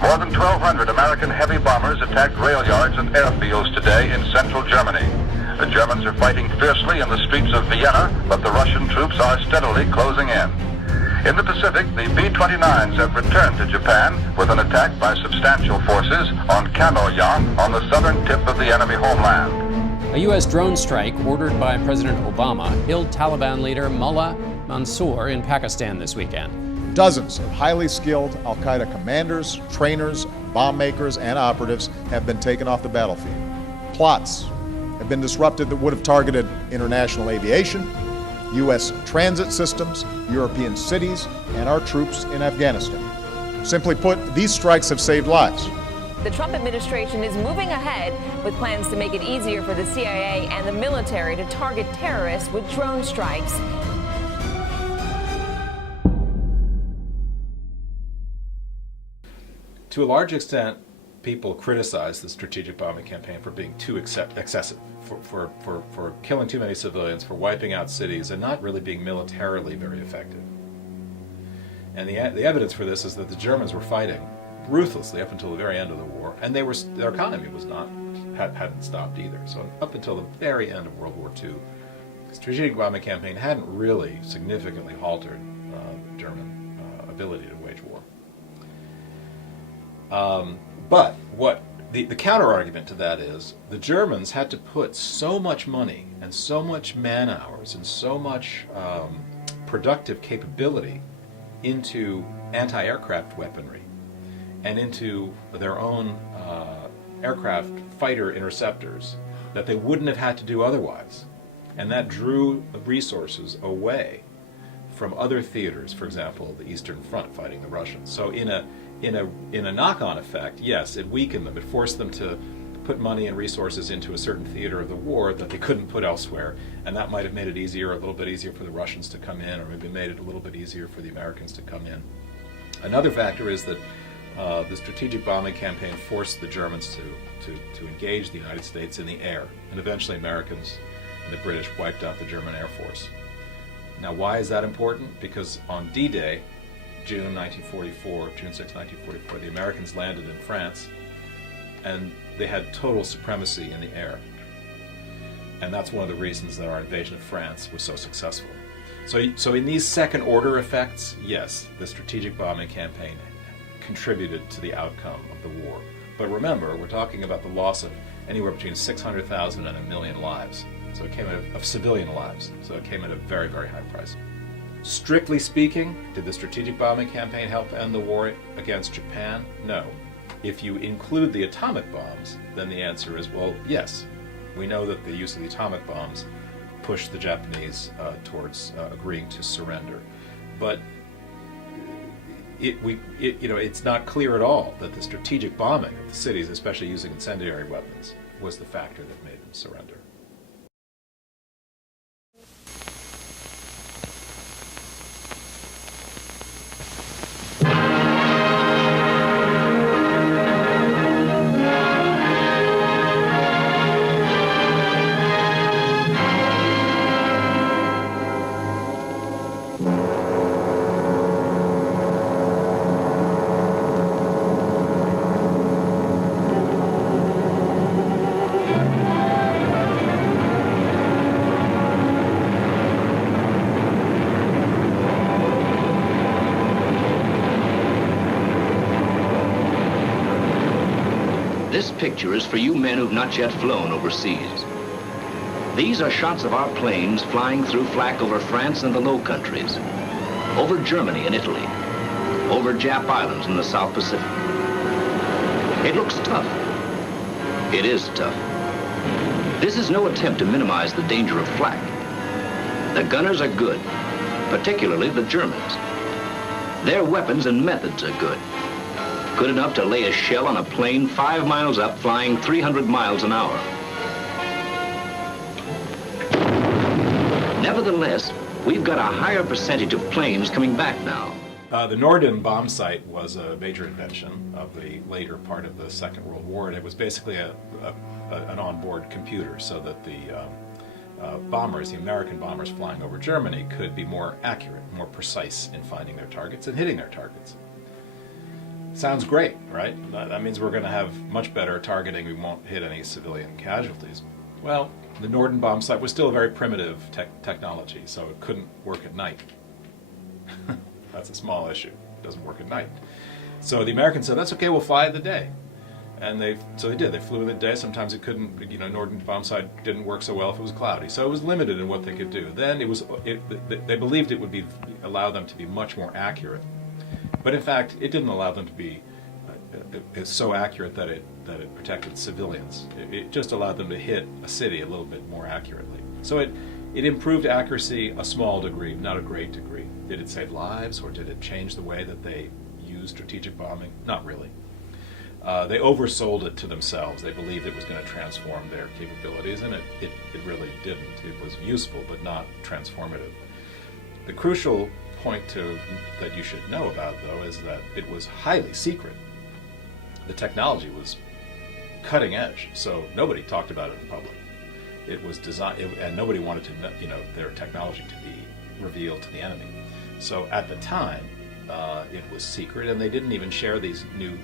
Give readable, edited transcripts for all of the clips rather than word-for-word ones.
More than 1,200 American heavy bombers attacked rail yards and airfields today in central Germany. The Germans are fighting fiercely in the streets of Vienna, but the Russian troops are steadily closing in. In the Pacific, the B-29s have returned to Japan with an attack by substantial forces on Kanoyan on the southern tip of the enemy homeland. A U.S. drone strike ordered by President Obama killed Taliban leader Mullah Mansour in Pakistan this weekend. Dozens of highly skilled al-Qaeda commanders, trainers, bomb makers, and operatives have been taken off the battlefield. Plots have been disrupted that would have targeted international aviation, U.S. transit systems, European cities, and our troops in Afghanistan. Simply put, these strikes have saved lives. The Trump administration is moving ahead with plans to make it easier for the CIA and the military to target terrorists with drone strikes. To a large extent, people criticize the strategic bombing campaign for being too excessive, for killing too many civilians, for wiping out cities, and not really being militarily very effective. And the evidence for this is that the Germans were fighting ruthlessly up until the very end of the war, and their economy hadn't stopped either. So up until the very end of World War II, the strategic bombing campaign hadn't really significantly halted German ability to wage war. But what the counter-argument to that is, the Germans had to put so much money and so much man-hours and so much productive capability into anti-aircraft weaponry and into their own aircraft fighter interceptors that they wouldn't have had to do otherwise. And that drew resources away from other theaters, for example, the Eastern Front fighting the Russians. So in a knock-on effect, yes, it weakened them. It forced them to put money and resources into a certain theater of the war that they couldn't put elsewhere, and that might have made it easier, a little bit easier for the Russians to come in, or maybe made it a little bit easier for the Americans to come in. Another factor is that the strategic bombing campaign forced the Germans to engage the United States in the air, and eventually Americans and the British wiped out the German Air Force. Now, why is that important? Because on D-Day, June 6, 1944, the Americans landed in France, and they had total supremacy in the air. And that's one of the reasons that our invasion of France was so successful. So in these second-order effects, yes, the strategic bombing campaign contributed to the outcome of the war. But remember, we're talking about the loss of anywhere between 600,000 and 1 million lives. So it came of civilian lives. So it came at a very, very high price. Strictly speaking, did the strategic bombing campaign help end the war against Japan? No. If you include the atomic bombs, then the answer is, well, yes. We know that the use of the atomic bombs pushed the Japanese towards agreeing to surrender. But it's not clear at all that the strategic bombing of the cities, especially using incendiary weapons, was the factor that made them surrender. This picture is for you men who've not yet flown overseas. These are shots of our planes flying through flak over France and the Low Countries, over Germany and Italy, over Jap Islands in the South Pacific. It looks tough. It is tough. This is no attempt to minimize the danger of flak. The gunners are good, particularly the Germans. Their weapons and methods are good. Good enough to lay a shell on a plane 5 miles up, flying 300 miles an hour. Nevertheless, we've got a higher percentage of planes coming back now. The Norden bomb sight was a major invention of the later part of the Second World War, and it was basically an onboard computer so that the bombers, the American bombers flying over Germany, could be more accurate, more precise in finding their targets and hitting their targets. Sounds great, right? That means we're going to have much better targeting. We won't hit any civilian casualties. Well, the Norden bomb sight was still a very primitive technology, so it couldn't work at night. That's a small issue. It doesn't work at night. So the Americans said, that's okay, we'll fly in the day. And so they did. They flew in the day. Sometimes it couldn't, Norden bomb sight didn't work so well if it was cloudy. So it was limited in what they could do. Then they believed it would allow them to be much more accurate. But in fact, it didn't allow them to be so accurate that it protected civilians. It just allowed them to hit a city a little bit more accurately. So it improved accuracy a small degree, not a great degree. Did it save lives, or did it change the way that they used strategic bombing? Not really. They oversold it to themselves. They believed it was going to transform their capabilities, and it really didn't. It was useful, but not transformative. The crucial point that you should know about, though, is that it was highly secret. The technology was cutting edge, so nobody talked about it in public. It was designed, and nobody wanted to know, their technology to be revealed to the enemy. So at the time, it was secret, and they didn't even share these new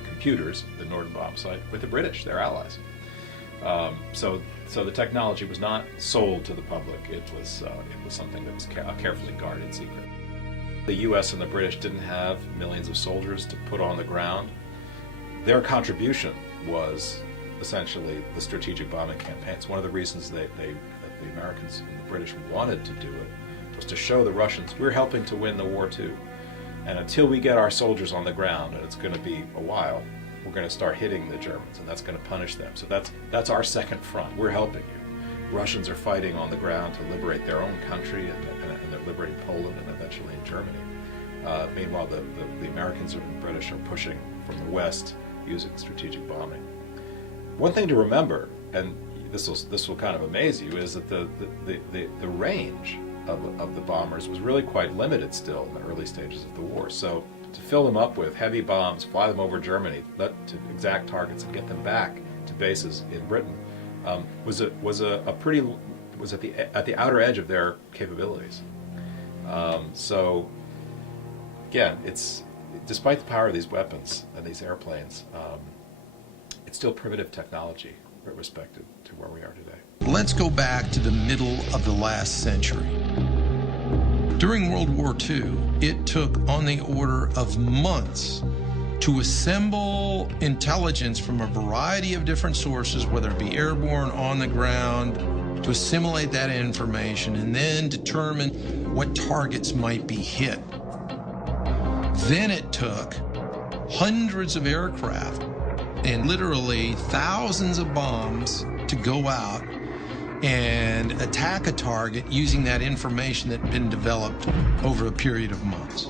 computers, the Norden bomb sight, with the British, their allies. So the technology was not sold to the public. It was something that was a carefully guarded secret. The U.S. and the British didn't have millions of soldiers to put on the ground. Their contribution was essentially the strategic bombing campaigns. One of the reasons that the Americans and the British wanted to do it was to show the Russians, we're helping to win the war too. And until we get our soldiers on the ground, and it's going to be a while, we're going to start hitting the Germans, and that's going to punish them. So that's our second front. We're helping you. Russians are fighting on the ground to liberate their own country, and they're liberating Poland and eventually in Germany. Meanwhile, the Americans and British are pushing from the west using strategic bombing. One thing to remember, and this will kind of amaze you, is that the range of the bombers was really quite limited still in the early stages of the war. So to fill them up with heavy bombs, fly them over Germany, to exact targets, and get them back to bases in Britain was at the outer edge of their capabilities. So again, despite the power of these weapons and these airplanes, it's still primitive technology with respect to where we are today. Let's go back to the middle of the last century. During World War II, it took on the order of months to assemble intelligence from a variety of different sources, whether it be airborne, on the ground, to assimilate that information and then determine what targets might be hit. Then it took hundreds of aircraft and literally thousands of bombs to go out and attack a target using that information that had been developed over a period of months.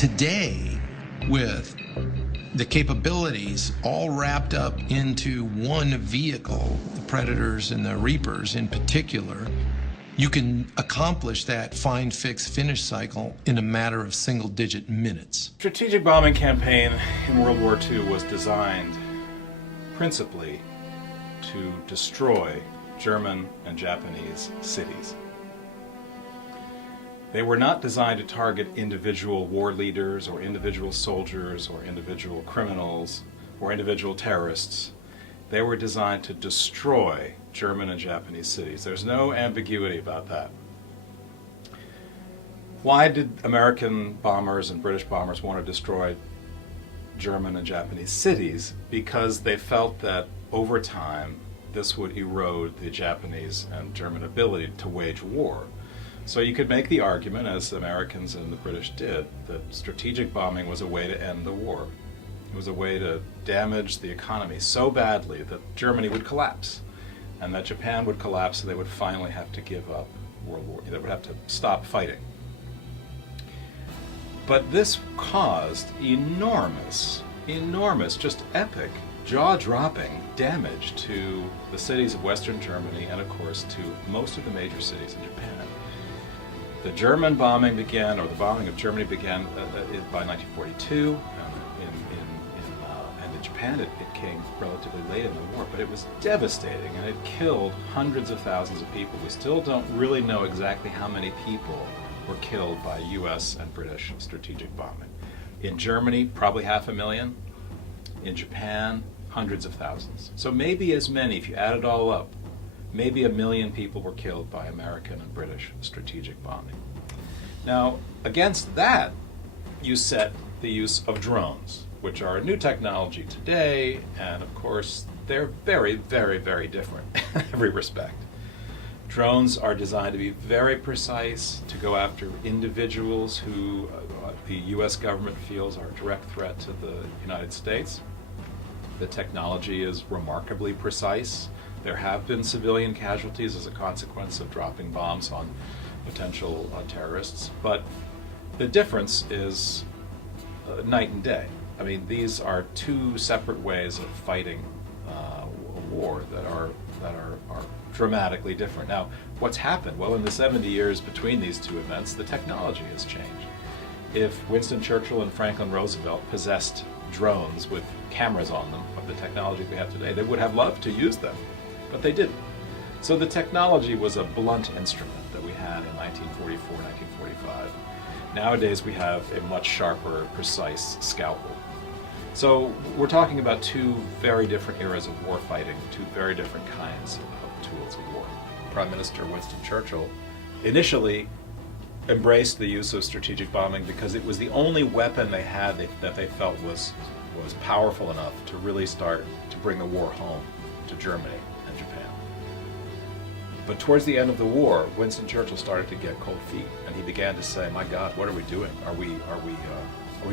Today, with the capabilities all wrapped up into one vehicle, the Predators and the Reapers in particular, you can accomplish that find, fix, finish cycle in a matter of single-digit minutes. Strategic bombing campaign in World War II was designed principally to destroy German and Japanese cities. They were not designed to target individual war leaders or individual soldiers or individual criminals or individual terrorists. They were designed to destroy German and Japanese cities. There's no ambiguity about that. Why did American bombers and British bombers want to destroy German and Japanese cities? Because they felt that over time this would erode the Japanese and German ability to wage war. So you could make the argument, as the Americans and the British did, that strategic bombing was a way to end the war. It was a way to damage the economy so badly that Germany would collapse, and that Japan would collapse, and they would finally have to give up World War. They would have to stop fighting. But this caused enormous, just epic, jaw-dropping damage to the cities of Western Germany and, of course, to most of the major cities in Japan. The German bombing began, or the bombing of Germany began by 1942. And in Japan, it came relatively late in the war, but it was devastating, and it killed hundreds of thousands of people. We still don't really know exactly how many people were killed by U.S. and British strategic bombing. In Germany, probably 500,000. In Japan, hundreds of thousands. So maybe as many, if you add it all up, maybe 1 million people were killed by American and British strategic bombing. Now, against that, you set the use of drones, which are a new technology today, and of course, they're very, very, very different in every respect. Drones are designed to be very precise, to go after individuals who the U.S. government feels are a direct threat to the United States. The technology is remarkably precise. There have been civilian casualties as a consequence of dropping bombs on potential terrorists, but the difference is night and day. I mean, these are two separate ways of fighting a war that are dramatically different. Now, what's happened? Well, in the 70 years between these two events, the technology has changed. If Winston Churchill and Franklin Roosevelt possessed drones with cameras on them of the technology we have today, they would have loved to use them, but they didn't. So the technology was a blunt instrument that we had in 1944, 1945. Nowadays we have a much sharper, precise scalpel. So we're talking about two very different eras of war fighting, two very different kinds of tools of war. Prime Minister Winston Churchill initially embraced the use of strategic bombing because it was the only weapon they had that they felt was powerful enough to really start to bring the war home to Germany and Japan. But towards the end of the war, Winston Churchill started to get cold feet, and he began to say, "My God, what are we doing? Are we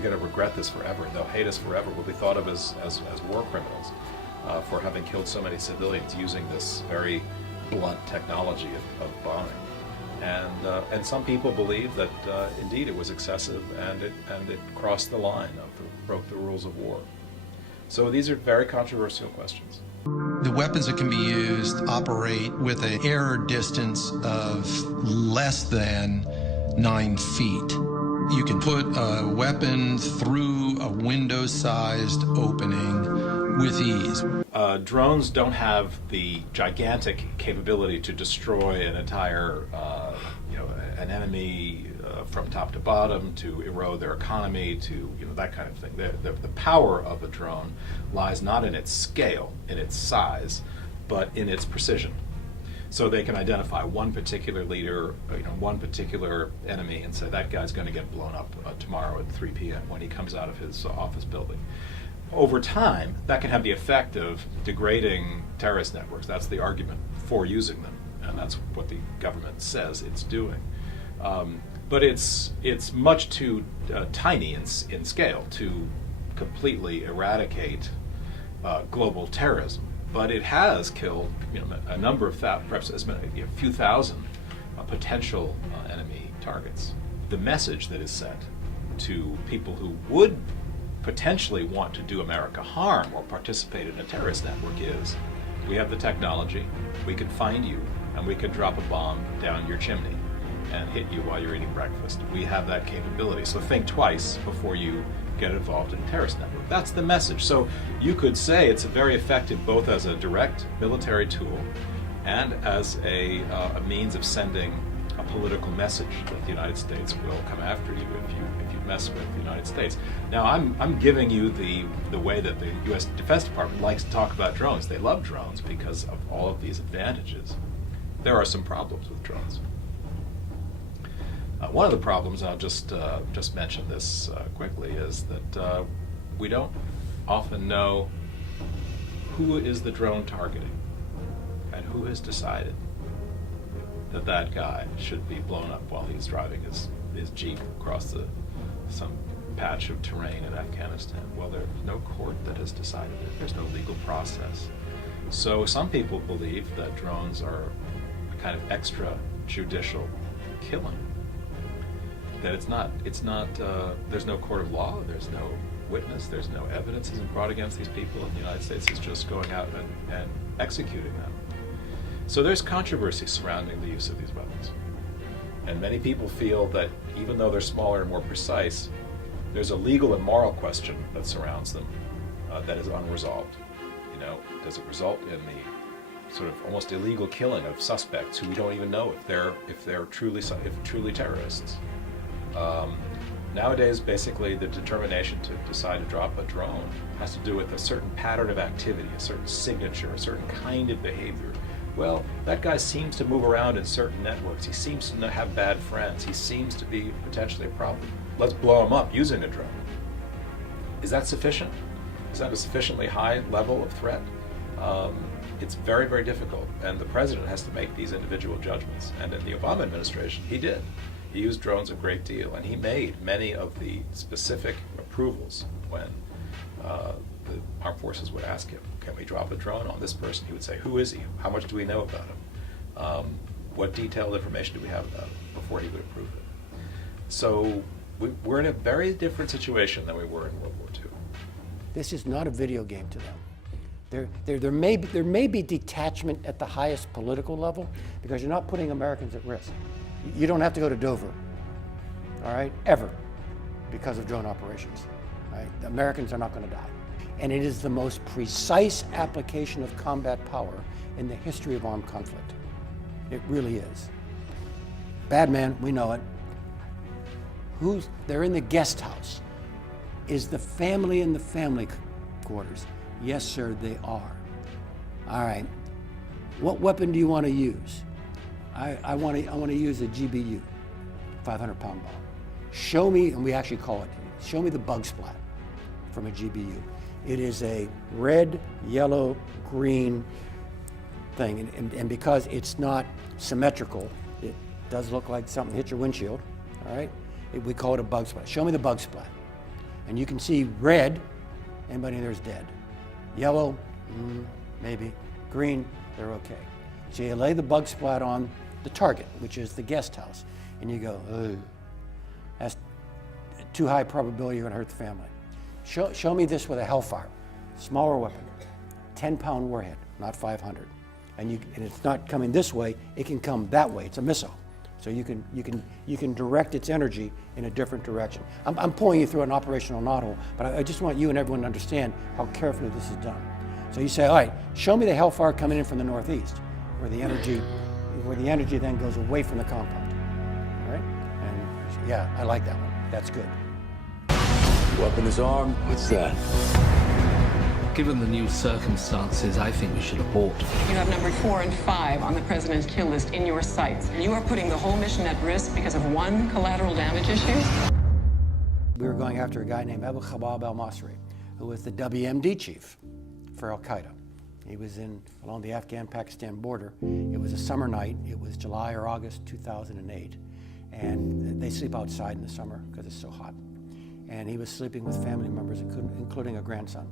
going to regret this forever? They'll hate us forever. We'll be thought of as war criminals for having killed so many civilians using this very blunt technology of bombing." And some people believe that indeed it was excessive and it crossed the line, broke the rules of war. So these are very controversial questions. The weapons that can be used operate with an air distance of less than 9 feet. You can put a weapon through a window-sized opening with ease. Drones don't have the gigantic capability to destroy an entire, an enemy from top to bottom, to erode their economy, to that kind of thing. The power of a drone lies not in its scale, in its size, but in its precision. So they can identify one particular leader, one particular enemy, and say that guy's going to get blown up tomorrow at 3 p.m. when he comes out of his office building. Over time, that can have the effect of degrading terrorist networks. That's the argument for using them, and that's what the government says it's doing. But it's much too tiny in scale to completely eradicate global terrorism. But it has killed a number of perhaps as many, a few thousand potential enemy targets. The message that is sent to people who would potentially want to do America harm or participate in a terrorist network is, we have the technology, we can find you, and we can drop a bomb down your chimney and hit you while you're eating breakfast. We have that capability. So think twice before you get involved in a terrorist network. That's the message. So you could say it's very effective both as a direct military tool and as a means of sending a political message that the United States will come after you if you mess with the United States. Now I'm giving you the way that the U.S. Defense Department likes to talk about drones. They love drones because of all of these advantages. There are some problems with drones. One of the problems, I'll just mention this quickly, is that we don't often know who is the drone targeting and who has decided that that guy should be blown up while he's driving his Jeep across some patch of terrain in Afghanistan. Well, there's no court that has decided it. There's no legal process. So some people believe that drones are a kind of extrajudicial killing. That there's no court of law, there's no witness, there's no evidence isn't brought against these people, and the United States is just going out and executing them. So there's controversy surrounding the use of these weapons. And many people feel that even though they're smaller and more precise, there's a legal and moral question that surrounds them that is unresolved. Does it result in the sort of almost illegal killing of suspects who we don't even know if they're truly terrorists? Nowadays, basically, the determination to decide to drop a drone has to do with a certain pattern of activity, a certain signature, a certain kind of behavior. Well, that guy seems to move around in certain networks. He seems to have bad friends. He seems to be potentially a problem. Let's blow him up using a drone. Is that sufficient? Is that a sufficiently high level of threat? It's very, very difficult, and the president has to make these individual judgments. And in the Obama administration, he did. He used drones a great deal, and he made many of the specific approvals when the armed forces would ask him, can we drop a drone on this person? He would say, who is he? How much do we know about him? What detailed information do we have about him before he would approve it? So we're in a very different situation than we were in World War II. This is not a video game to them. There may be detachment at the highest political level because you're not putting Americans at risk. You don't have to go to Dover, all right, ever, because of drone operations. Right? The Americans are not going to die. And it is the most precise application of combat power in the history of armed conflict. It really is. Bad man, we know it. They're in the guest house. Is the family in the family quarters? Yes, sir, they are. All right. What weapon do you want to use? I want to use a GBU, 500-pound bomb. Show me, and we actually call it, show me the bug splat from a GBU. It is a red, yellow, green thing, and because it's not symmetrical, it does look like something hit your windshield, all right? We call it a bug splat. Show me the bug splat. And you can see red, anybody there's dead. Yellow, maybe. Green, they're okay. So you lay the bug splat on the target, which is the guest house, and you go, ugh, that's too high probability you're gonna hurt the family. Show me this with a Hellfire, smaller weapon, 10-pound warhead, not 500. And it's not coming this way, it can come that way, it's a missile. So you can direct its energy in a different direction. I'm pulling you through an operational model, but I just want you and everyone to understand how carefully this is done. So you say, all right, show me the Hellfire coming in from the northeast, where the energy then goes away from the compound. All right? And yeah, I like that one. That's good. Weapon is armed. What's that? Given the new circumstances, I think we should abort. You have numbered 4 and 5 on the president's kill list in your sights. You are putting the whole mission at risk because of one collateral damage issue? We were going after a guy named Abu Khabab al-Masri, who was the WMD chief for Al-Qaeda. He was along the Afghan-Pakistan border. It was a summer night. It was July or August 2008. And they sleep outside in the summer because it's so hot. And he was sleeping with family members, including a grandson,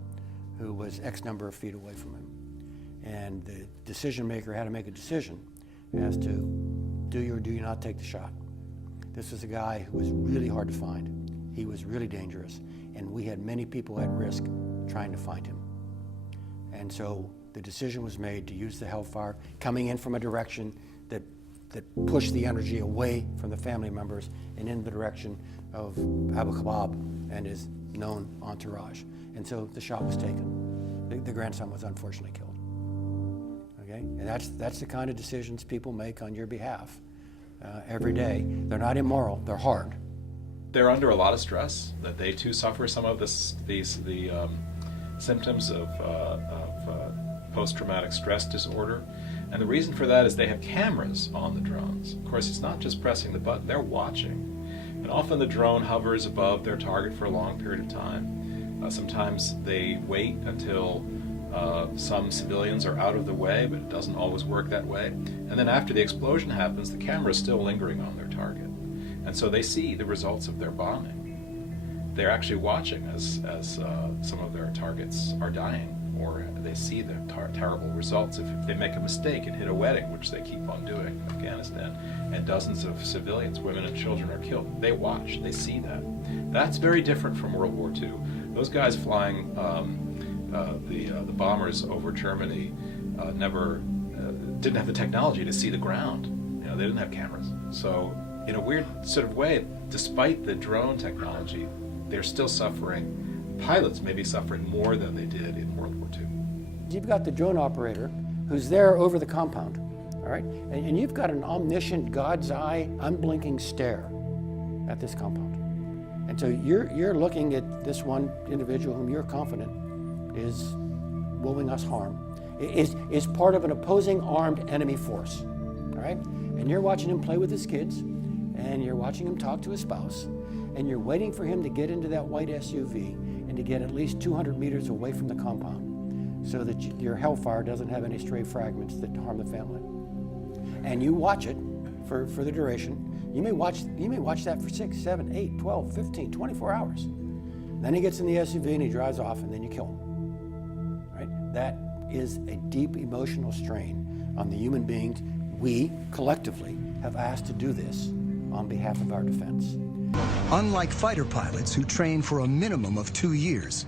who was X number of feet away from him. And the decision maker had to make a decision as to do you or do you not take the shot. This was a guy who was really hard to find. He was really dangerous, and we had many people at risk trying to find him. And so the decision was made to use the Hellfire coming in from a direction that pushed the energy away from the family members and in the direction of Abu Khabab and his known entourage. And so the shot was taken. The grandson was unfortunately killed. Okay, and that's the kind of decisions people make on your behalf every day. They're not immoral, they're hard. They're under a lot of stress, that they too suffer some of the symptoms of post-traumatic stress disorder. And the reason for that is they have cameras on the drones. Of course, it's not just pressing the button, they're watching. And often the drone hovers above their target for a long period of time. Sometimes they wait until some civilians are out of the way, but it doesn't always work that way. And then after the explosion happens, the camera is still lingering on their target. And so they see the results of their bombing. They're actually watching as some of their targets are dying, or they see the terrible results. If they make a mistake and hit a wedding, which they keep on doing in Afghanistan, and dozens of civilians, women and children are killed, they watch, they see that. That's very different from World War II. Those guys flying the bombers over Germany never didn't have the technology to see the ground. You know, they didn't have cameras. So in a weird sort of way, despite the drone technology, they're still suffering. Pilots may be suffering more than they did in World War II. You've got the drone operator who's there over the compound, all right? And you've got an omniscient, God's eye, unblinking stare at this compound. And so you're looking at this one individual whom you're confident is willing us harm, is part of an opposing armed enemy force, all right? And you're watching him play with his kids, and you're watching him talk to his spouse, and you're waiting for him to get into that white SUV and to get at least 200 meters away from the compound so that your Hellfire doesn't have any stray fragments that harm the family. And you watch it for the duration. You may watch that for 6, 7, 8, 12, 15, 24 hours. Then he gets in the SUV and he drives off, and then you kill him. Right? That is a deep emotional strain on the human beings we collectively have asked to do this on behalf of our defense. Unlike fighter pilots who train for a minimum of 2 years,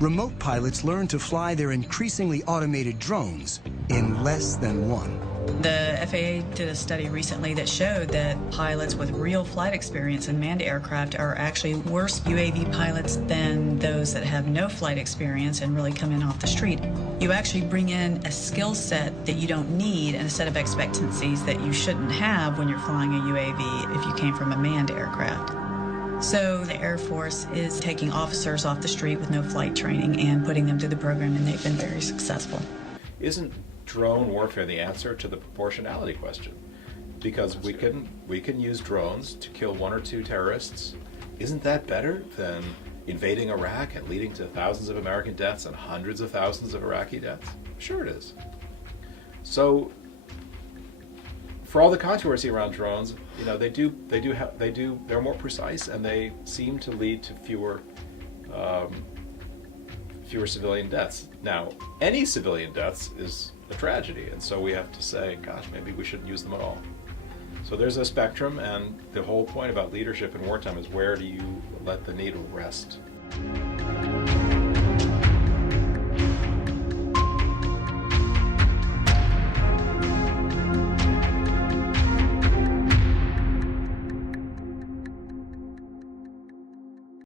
remote pilots learn to fly their increasingly automated drones in less than one. The FAA did a study recently that showed that pilots with real flight experience in manned aircraft are actually worse UAV pilots than those that have no flight experience and really come in off the street. You actually bring in a skill set that you don't need and a set of expectancies that you shouldn't have when you're flying a UAV if you came from a manned aircraft. So the Air Force is taking officers off the street with no flight training and putting them through the program, and they've been very successful. Isn't drone warfare the answer to the proportionality question? Because we can use drones to kill 1 or 2 terrorists. Isn't that better than invading Iraq and leading to thousands of American deaths and hundreds of thousands of Iraqi deaths? Sure it is. So for all the controversy around drones, you know, they're more precise, and they seem to lead to fewer civilian deaths. Now, any civilian deaths is a tragedy, and so we have to say, gosh, maybe we shouldn't use them at all. So there's a spectrum, and the whole point about leadership in wartime is, where do you let the needle rest?